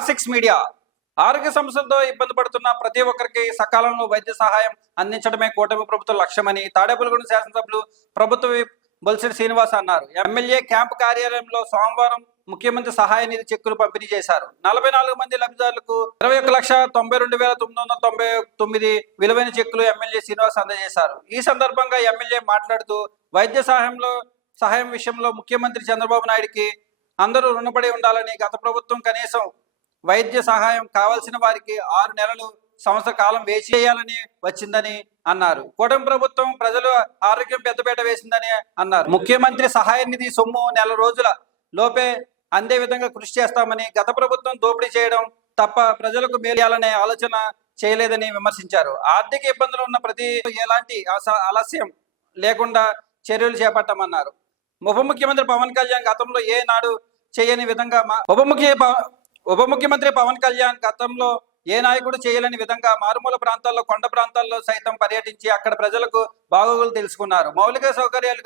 R6 media ఆరోగ్య సమస్యలతో ఇబ్బంది పడుతున్న ప్రతి ఒక్కరికి సకాలంలో వైద్య సహాయం అందించడమే కూటమి ప్రభుత్వ లక్ష్యమని తాడేపల్లిగూడెం శాసనసభ్యులు ప్రభుత్వ విప్ బొలిశెట్టి శ్రీనివాస్ అన్నారు. ఎమ్మెల్యే క్యాంపు కార్యాలయంలో సోమవారం ముఖ్యమంత్రి సహాయ నిధి చెక్కులు పంపిణీ చేశారు. 44 మంది లబ్ధిదారులకు 21,92,999 విలువైన చెక్కులు ఎమ్మెల్యే శ్రీనివాస్ అందజేశారు. ఈ సందర్భంగా ఎమ్మెల్యే మాట్లాడుతూ వైద్య సహాయం విషయంలో ముఖ్యమంత్రి చంద్రబాబు నాయుడికి అందరూ రుణపడి ఉండాలని, గత ప్రభుత్వం కనీసం వైద్య సహాయం కావాల్సిన వారికి 6 నెలలు సంవత్సర కాలం వేచి చేయాలని వచ్చిందని అన్నారు. కూటమి ప్రభుత్వం ప్రజల ఆరోగ్యం పెద్దపీట వేసిందని అన్నారు. ముఖ్యమంత్రి సహాయ నిధి సొమ్ము నెల రోజుల లోపే అందే విధంగా కృషి చేస్తామని, గత ప్రభుత్వం దోపిడీ చేయడం తప్ప ప్రజలకు మేలనే ఆలోచన చేయలేదని విమర్శించారు. ఆర్థిక ఇబ్బందులు ఉన్న ప్రతి ఎలాంటి ఆలస్యం లేకుండా చర్యలు చేపట్టామన్నారు. ఉప ముఖ్యమంత్రి పవన్ కళ్యాణ్ గతంలో ఏనాడు చేయని విధంగా ఉప ముఖ్యమంత్రి పవన్ కళ్యాణ్ గతంలో ఏ నాయకుడు చేయలేని విధంగా మారుమూల ప్రాంతాల్లో, కొండ ప్రాంతాల్లో సైతం పర్యటించి అక్కడ ప్రజలకు బాగోగులు తెలుసుకున్నారు. మౌలిక సౌకర్యాలు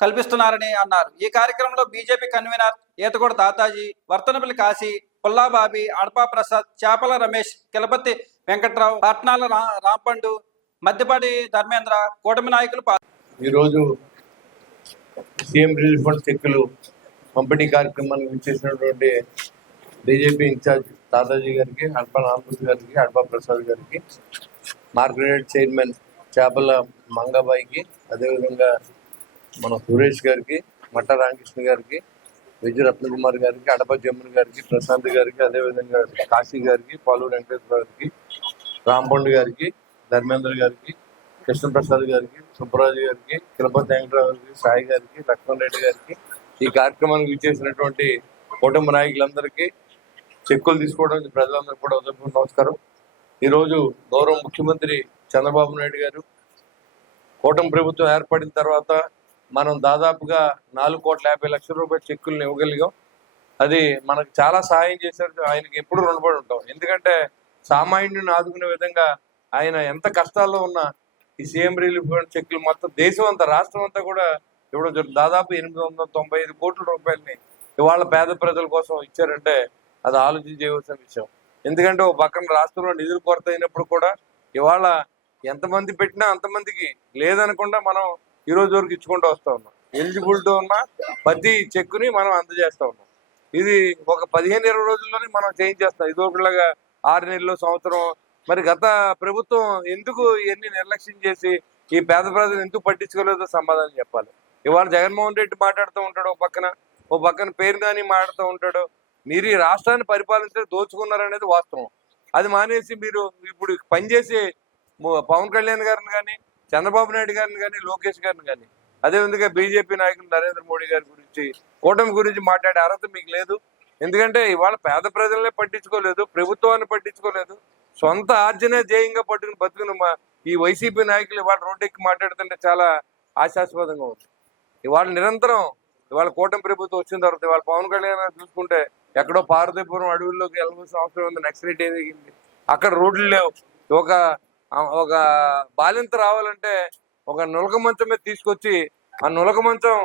కల్పిస్తున్నారని అన్నారు. ఈ కార్యక్రమంలో బీజేపీ కన్వీనర్ ఈతగూడ తాతాజీ, వర్తనపల్లి కాశీ, పుల్లాబాబి, అడపా ప్రసాద్, చేపల రమేష్, కిలపతి వెంకట్రావు, పట్నాల రాంపండు, మద్దిపాటి ధర్మేంద్ర, కూటమి నాయకులు ఈరోజు సీఎం రిలీఫ్ ఫండ్ చెక్కులు పంపిణీ కార్యక్రమానికి విచ్చేసినటువంటి బీజేపీ ఇన్ఛార్జ్ తాతాజీ గారికి, అడపా రాంపండు గారికి, అడపా ప్రసాద్ గారికి, మార్కెట్ చైర్మన్ చేపల మంగాబాయికి, అదేవిధంగా మన సురేష్ గారికి, మట్ట రామకృష్ణ గారికి, విజయ రత్నకుమార్ గారికి, అడప జమున్ గారికి, ప్రశాంత్ గారికి, అదేవిధంగా కాశీ గారికి, పాలు వెంకటేశ్వర గారికి, రాంపండు గారికి, ధర్మేంద్ర గారికి, కృష్ణప్రసాద్ గారికి, సుబ్బరాజు గారికి, కిలపతి వెంకటరావు గారికి, సాయి గారికి, లక్ష్మణ్ రెడ్డి గారికి, ఈ కార్యక్రమానికి విచ్చేసినటువంటి కుటుంబ నాయకులందరికీ చెక్కులు తీసుకోవడం ప్రజలందరూ కూడా ఉదయపూర్వ నమస్కారం. ఈరోజు గౌరవ ముఖ్యమంత్రి చంద్రబాబు నాయుడు గారు కూటమి ప్రభుత్వం ఏర్పడిన తర్వాత మనం దాదాపుగా 4,50,00,000 రూపాయల చెక్కులను ఇవ్వగలిగాం. అది మనకు చాలా సహాయం చేశారు. ఆయనకి ఎప్పుడు రుణపడి ఉంటాం. ఎందుకంటే సామాన్యుని ఆదుకునే విధంగా ఆయన ఎంత కష్టాల్లో ఉన్నా ఈ సీఎం రిలీఫ్ ఫండ్ చెక్కులు మొత్తం దేశం అంతా, రాష్ట్రం అంతా కూడా ఇవ్వడం జరుగుతుంది. దాదాపు 895 కోట్ల రూపాయలని ఇవాళ పేద ప్రజల కోసం ఇచ్చారంటే అది ఆలోచన చేయవలసిన విషయం. ఎందుకంటే ఒక పక్కన రాష్ట్రంలో నిధులు కొరత అయినప్పుడు కూడా ఇవాళ ఎంతమంది పెట్టినా అంతమందికి లేదనకుండా మనం ఈ రోజు వరకు ఇచ్చుకుంటూ వస్తూ ఉన్నాం. ఎలిజిబిలిటీ ఉన్న ప్రతి చెక్కుని మనం అందజేస్తూ ఉన్నాం. ఇది ఒక 15-20 రోజుల్లోనే మనం చేయించేస్తాం. ఇదొకలాగా 6 నెలలు, సంవత్సరం. మరి గత ప్రభుత్వం ఎందుకు ఇవన్నీ నిర్లక్ష్యం చేసి ఈ పేద ప్రజలు ఎందుకు పట్టించుకోలేదో సమాధానం చెప్పాలి. ఇవాళ జగన్మోహన్ రెడ్డి మాట్లాడుతూ ఉంటాడు, ఓ పక్కన పేరు కానీ మాట్లాడుతూ ఉంటాడు. మీరు ఈ రాష్ట్రాన్ని పరిపాలించే దోచుకున్నారనేది వాస్తవం. అది మానేసి మీరు ఇప్పుడు పనిచేసే పవన్ కళ్యాణ్ గారిని కానీ, చంద్రబాబు నాయుడు గారిని కానీ, లోకేష్ గారిని కానీ, అదేవిధంగా బీజేపీ నాయకులు నరేంద్ర మోడీ గారి గురించి, కూటమి గురించి మాట్లాడే అర్హత మీకు లేదు. ఎందుకంటే ఇవాళ పేద ప్రజలనే పట్టించుకోలేదు, ప్రభుత్వాన్ని పట్టించుకోలేదు, సొంత ఆర్జనే జేయంగా పట్టుకుని బతుకున్న ఈ వైసీపీ నాయకులు ఇవాళ రోడ్డెక్కి మాట్లాడుతుంటే చాలా ఆశాస్పదంగా ఉంది. ఇవాళ నిరంతరం ఇవాళ కూటమి ప్రభుత్వం వచ్చిన తర్వాత ఇవాళ పవన్ కళ్యాణ్ చూసుకుంటే ఎక్కడో పార్వతీపురం అడవుల్లోకి వెళ్ళవలసిన అవసరం ఉంది. నక్సలైట్ ఏదిగింది, అక్కడ రోడ్లు లేవు. ఒక బాలింత రావాలంటే ఒక నులక మంచం మీద తీసుకొచ్చి ఆ నులక మంచం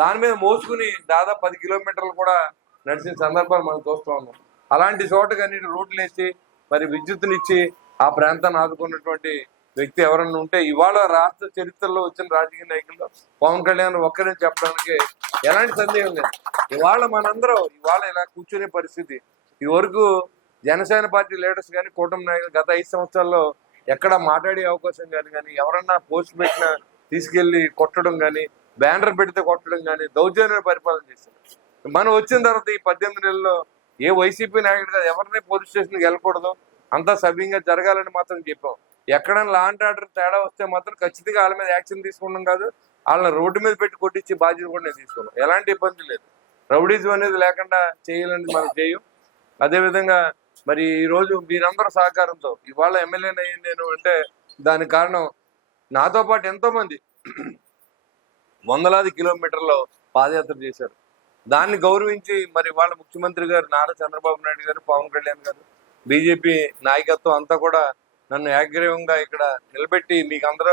దాని మీద మోసుకుని దాదాపు 10 కిలోమీటర్లు కూడా నడిచిన సందర్భాలు మనం చూస్తూ ఉన్నాం. అలాంటి చోట కానీ రోడ్లు వేసి మరి విద్యుత్తునిచ్చి ఆ ప్రాంతాన్ని ఆదుకున్నటువంటి వ్యక్తి ఎవరన్నా ఉంటే ఇవాళ రాష్ట్ర చరిత్రలో వచ్చిన రాజకీయ నాయకుల్లో పవన్ కళ్యాణ్ ఒక్కరే చెప్పడానికి ఎలాంటి సందేహం లేదు. ఇవాళ మనందరం ఇవాళ ఇలా కూర్చునే పరిస్థితి. ఈ వరకు జనసేన పార్టీ లీడర్స్ కానీ, కూటమి నాయకులు గత 5 సంవత్సరాల్లో ఎక్కడ మాట్లాడే అవకాశం కానీ ఎవరన్నా పోస్ట్ పెట్టినా తీసుకెళ్లి కొట్టడం కానీ, బ్యానర్ పెడితే కొట్టడం కానీ దౌర్జన్య పరిపాలన చేశారు. మనం వచ్చిన తర్వాత ఈ 18 నెలల్లో ఏ వైసీపీ నాయకుడు కాదు ఎవరిని పోలీస్ స్టేషన్కి వెళ్ళకూడదు, అంతా సవ్యంగా జరగాలని మాత్రం చెప్పాం. ఎక్కడైనా లా అండ్ ఆర్డర్ తేడా వస్తే మాత్రం ఖచ్చితంగా వాళ్ళ మీద యాక్షన్ తీసుకున్నాం కాదు, వాళ్ళని రోడ్డు మీద పెట్టి కొట్టించి బాధ్యత కూడా నేను తీసుకున్నాం. ఎలాంటి ఇబ్బంది లేదు. రౌడీజం అనేది లేకుండా చేయాలని మనం చేయం. అదేవిధంగా మరి ఈరోజు మీరందరూ సహకారంతో ఇవాళ ఎమ్మెల్యేని అయ్యింది నేను అంటే దానికి కారణం నాతో పాటు ఎంతోమంది వందలాది కిలోమీటర్లో పాదయాత్ర చేశారు. దాన్ని గౌరవించి మరి వాళ్ళ ముఖ్యమంత్రి గారు నారా చంద్రబాబు నాయుడు గారు, పవన్ కళ్యాణ్ గారు, బీజేపీ నాయకత్వం అంతా కూడా నన్ను ఏకగ్రీవంగా ఇక్కడ నిలబెట్టి మీకు అందరూ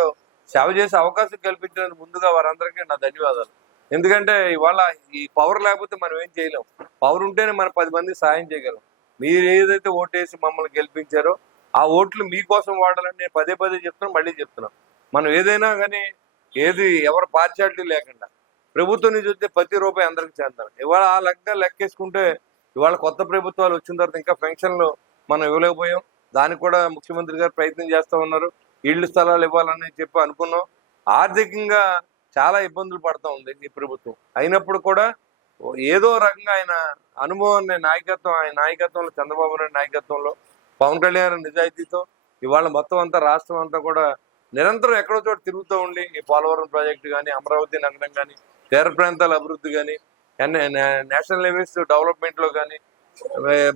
సేవ చేసే అవకాశం కల్పించినందుకు ముందుగా వారందరికీ నా ధన్యవాదాలు. ఎందుకంటే ఇవాళ ఈ పవర్ లేకపోతే మనం ఏం చేయలేం. పవర్ ఉంటేనే మనం 10 మందికి సాయం చేయగలం. మీరు ఏదైతే ఓటేసి మమ్మల్ని గెలిపించారో ఆ ఓట్లు మీకోసం వాడాలని నేను పదే పదే చెప్తున్నాను, మళ్ళీ చెప్తున్నాను. మనం ఏదైనా కానీ ఎవరు పార్షాలిటీ లేకుండా ప్రభుత్వం నుంచి వచ్చే ప్రతి రూపాయి అందరికి చేద్దాం. ఇవాళ ఆ లెక్కేసుకుంటే ఇవాళ కొత్త ప్రభుత్వాలు వచ్చిన తర్వాత ఇంకా పెన్షన్లు మనం ఇవ్వలేకపోయాం. దానికి కూడా ముఖ్యమంత్రి గారు ప్రయత్నం చేస్తూ ఉన్నారు. ఇళ్ల స్థలాలు ఇవ్వాలని చెప్పి అనుకున్నాం. ఆర్థికంగా చాలా ఇబ్బందులు పడుతూ ఉంది ఈ ప్రభుత్వం. అయినప్పుడు కూడా ఏదో రకంగా ఆయన అనుభవాన్ని ఆయన నాయకత్వంలో, చంద్రబాబు నాయుడు నాయకత్వంలో, పవన్ కళ్యాణ్ నిజాయితీతో ఇవాళ మొత్తం అంతా రాష్ట్రం అంతా కూడా నిరంతరం ఎక్కడో చోట తిరుగుతూ ఉండి ఈ పోలవరం ప్రాజెక్టు కానీ, అమరావతి నగరం కానీ, తీర ప్రాంతాల అభివృద్ధి కానీ, నేషనల్ హైవేస్ డెవలప్మెంట్ లో కానీ,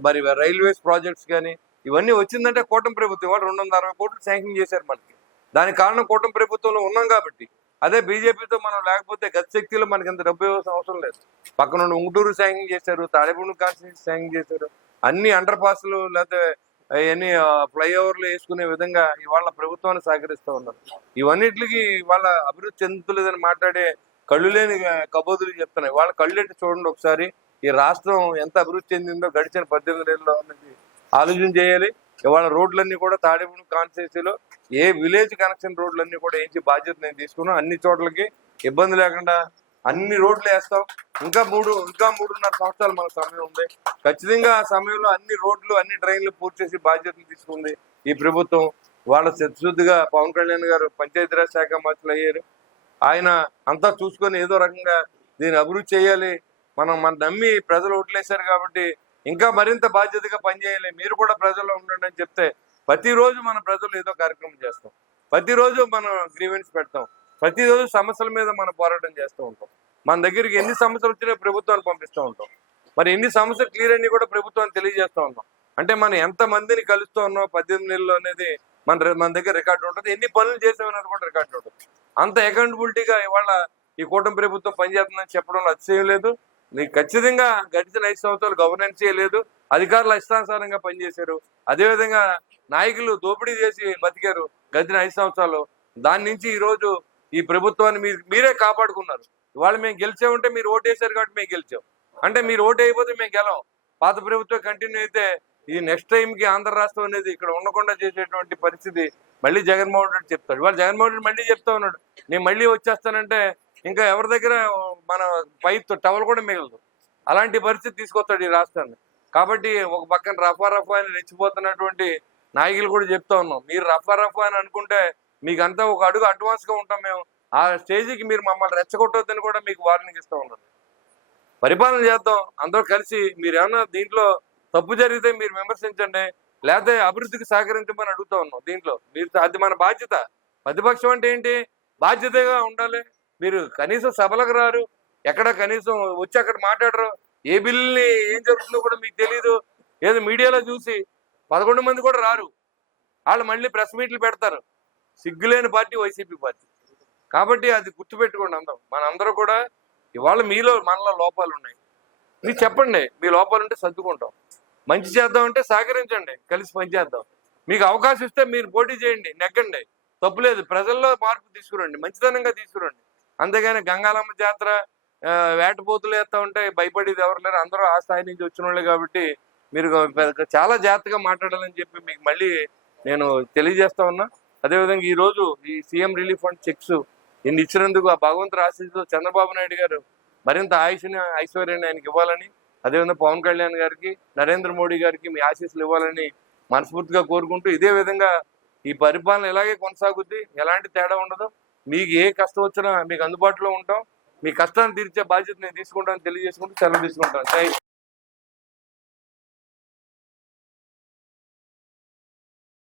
మరి రైల్వేస్ ప్రాజెక్ట్స్ కానీ ఇవన్నీ వచ్చిందంటే కూటమి ప్రభుత్వం. ఇవాళ 260 కోట్లు శాంక్షన్ చేశారు మనకి. దానికి కారణం కూటమి ప్రభుత్వంలో ఉన్నాం కాబట్టి. అదే బీజేపీతో మనం లేకపోతే గతిశక్తిలో మనకి ఇంత డబ్బు ఇవ్వాల్సిన అవసరం లేదు. పక్కన ఉంగుటూరు శాంక్షన్ చేశారు, తాడేపల్లి కాన్స్టిట్యూన్సీ శాంక్షన్ చేశారు. అన్ని అండర్ పాస్లు లేకపోతే అవన్నీ ఫ్లైఓవర్లు వేసుకునే విధంగా ఇవాళ ప్రభుత్వాన్ని సహకరిస్తూ ఉన్నారు. ఇవన్నిటికి ఇవాళ అభివృద్ధి చెందుతలేదని మాట్లాడే కళ్ళు లేని కబోదులు చెప్తున్నాయి. వాళ్ళ కళ్ళెట్టి చూడండి ఒకసారి. ఈ రాష్ట్రం ఎంత అభివృద్ధి చెందిందో గడిచిన 18 ఏళ్ళలో అనేది ఆలోచన చేయాలి. ఇవాళ రోడ్లన్నీ కూడా తాడేపల్లి కాన్స్టిట్యూన్సీలో ఏ విలేజ్ కనెక్షన్ రోడ్లన్నీ కూడా వేయించి బాధ్యత నేను తీసుకున్నాను. అన్ని చోట్లకి ఇబ్బంది లేకుండా అన్ని రోడ్లు వేస్తాం. ఇంకా 3.5 సంవత్సరాలు మన సమయం ఉంది. ఖచ్చితంగా ఆ సమయంలో అన్ని రోడ్లు, అన్ని డ్రైన్లు పూర్తి చేసి బాధ్యతలు తీసుకుంది ఈ ప్రభుత్వం. వాళ్ళ చిత్తశుద్ధిగా పవన్ కళ్యాణ్ గారు పంచాయతీరాజ్ శాఖ మంత్రులు అయ్యారు. ఆయన అంతా చూసుకొని ఏదో రకంగా దీన్ని అభివృద్ధి చేయాలి. మనం నమ్మి ప్రజలు ఓట్లేశారు కాబట్టి ఇంకా మరింత బాధ్యతగా పనిచేయాలి. మీరు కూడా ప్రజల్లో ఉండండి అని చెప్తే ప్రతిరోజు మన ప్రజలు ఏదో కార్యక్రమం చేస్తాం. ప్రతిరోజు మనం గ్రీవెన్స్ పెడతాం. ప్రతిరోజు సమస్యల మీద మనం పోరాటం చేస్తూ ఉంటాం. మన దగ్గరికి ఎన్ని సమస్యలు వచ్చినా ప్రభుత్వాన్ని పంపిస్తూ ఉంటాం. మరి ఎన్ని సమస్యలు క్లియర్ అని కూడా ప్రభుత్వాన్ని తెలియజేస్తూ ఉన్నాం. అంటే మనం ఎంత మందిని కలుస్తూ ఉన్నాం 18 నెలలు అనేది మన దగ్గర రికార్డు ఉంటుంది. ఎన్ని పనులు చేసామన్నది కూడా రికార్డు ఉంటుంది. అంత అకౌంటబిలిటీగా ఇవాళ ఈ కూటమి ప్రభుత్వం పనిచేస్తుందని చెప్పడంలో అతిశయం లేదు. మీకు ఖచ్చితంగా గడిచిన 5 సంవత్సరాలు గవర్నెన్స్ లేదు. అధికారులు ఇష్టానుసారంగా పనిచేశారు. అదేవిధంగా నాయకులు దోపిడీ చేసి బతికారు గడిచిన 5 సంవత్సరాలు. దాని నుంచి ఈ రోజు ఈ ప్రభుత్వాన్ని మీరే కాపాడుకున్నారు. ఇవాళ మేము గెలిచామంటే మీరు ఓటేశారు కాబట్టి మేము గెలిచాం. అంటే మీరు ఓటు అయిపోతే మేము గెలవం. పాత ప్రభుత్వం కంటిన్యూ అయితే ఈ నెక్స్ట్ టైంకి ఆంధ్ర రాష్ట్రం అనేది ఇక్కడ ఉండకుండా చేసేటువంటి పరిస్థితి మళ్ళీ జగన్మోహన్ రెడ్డి చెప్తాడు. ఇవాళ జగన్మోహన్ రెడ్డి మళ్ళీ చెప్తా ఉన్నాడు, నేను మళ్ళీ వచ్చేస్తానంటే ఇంకా ఎవరి దగ్గర మన పై టవల్ కూడా మిగలదు. అలాంటి పరిస్థితి తీసుకొస్తాడు ఈ రాష్ట్రాన్ని. కాబట్టి ఒక పక్కన రఫా అని రెచ్చిపోతున్నటువంటి నాయకులు కూడా చెప్తా ఉన్నాం, మీరు రఫా అని అనుకుంటే మీకంతా ఒక అడుగు అడ్వాన్స్ గా ఉంటాం మేము. ఆ స్టేజ్కి మీరు మమ్మల్ని రెచ్చగొట్టొద్దని కూడా మీకు వార్నింగ్ ఇస్తా ఉన్నాను. పరిపాలన చేద్దాం అందరూ కలిసి. మీరు ఏమన్నా దీంట్లో తప్పు జరిగితే మీరు విమర్శించండి, లేకపోతే అభివృద్ధికి సహకరించమని అడుగుతా ఉన్నాం. దీంట్లో మీరు అది మన బాధ్యత. ప్రతిపక్షం అంటే ఏంటి, బాధ్యతగా ఉండాలి. మీరు కనీసం సభలకు రారు, ఎక్కడ కనీసం వచ్చి అక్కడ మాట్లాడరు. ఏ బిల్లుని ఏం జరుగుతుందో కూడా మీకు తెలీదు. ఏదో మీడియాలో చూసి 11 మంది కూడా రారు. వాళ్ళు మళ్ళీ ప్రెస్ మీట్లు పెడతారు. సిగ్గులేని పార్టీ వైసీపీ పార్టీ. కాబట్టి అది గుర్తుపెట్టుకోండి అందరం. మనందరూ కూడా ఇవాళ మనలో లోపాలు ఉన్నాయి. మీరు చెప్పండి, మీ లోపాలు ఉంటే సర్దుకుంటాం. మంచి చేద్దామంటే సహకరించండి, కలిసి పనిచేద్దాం. మీకు అవకాశం ఇస్తే మీరు పోటీ చేయండి, నెగ్గండి, తప్పులేదు. ప్రజల్లో మార్పు తీసుకురండి, మంచితనంగా తీసుకురండి. అంతేగాని గంగాలమ్మ జాతర వేటపోతులు వేస్తా ఉంటే భయపడేది ఎవరు లేరు. అందరూ ఆ స్థాయి నుంచి వచ్చిన వాళ్ళే. కాబట్టి మీరు చాలా జాగ్రత్తగా మాట్లాడాలని చెప్పి మీకు మళ్ళీ నేను తెలియజేస్తా ఉన్నా. అదేవిధంగా ఈ రోజు ఈ సీఎం రిలీఫ్ ఫండ్ చెక్స్ ఇన్ని ఇచ్చినందుకు ఆ భగవంతుడు ఆశీస్సుతో చంద్రబాబు నాయుడు గారు మరింత ఐశ్వర్యాన్ని ఆయనకి ఇవ్వాలని, అదేవిధంగా పవన్ కళ్యాణ్ గారికి, నరేంద్ర మోడీ గారికి మీ ఆశీస్సులు ఇవ్వాలని మనస్ఫూర్తిగా కోరుకుంటూ, ఇదే విధంగా ఈ పరిపాలన ఇలాగే కొనసాగుద్ది, ఎలాంటి తేడా ఉండదు. మీకు ఏ కష్టం వచ్చినా మీకు అందుబాటులో ఉంటాం. మీ కష్టాన్ని తీర్చే బాధ్యత నేను తీసుకుంటానని తెలియజేసుకుంటూ సెలవు తీసుకుంటాను.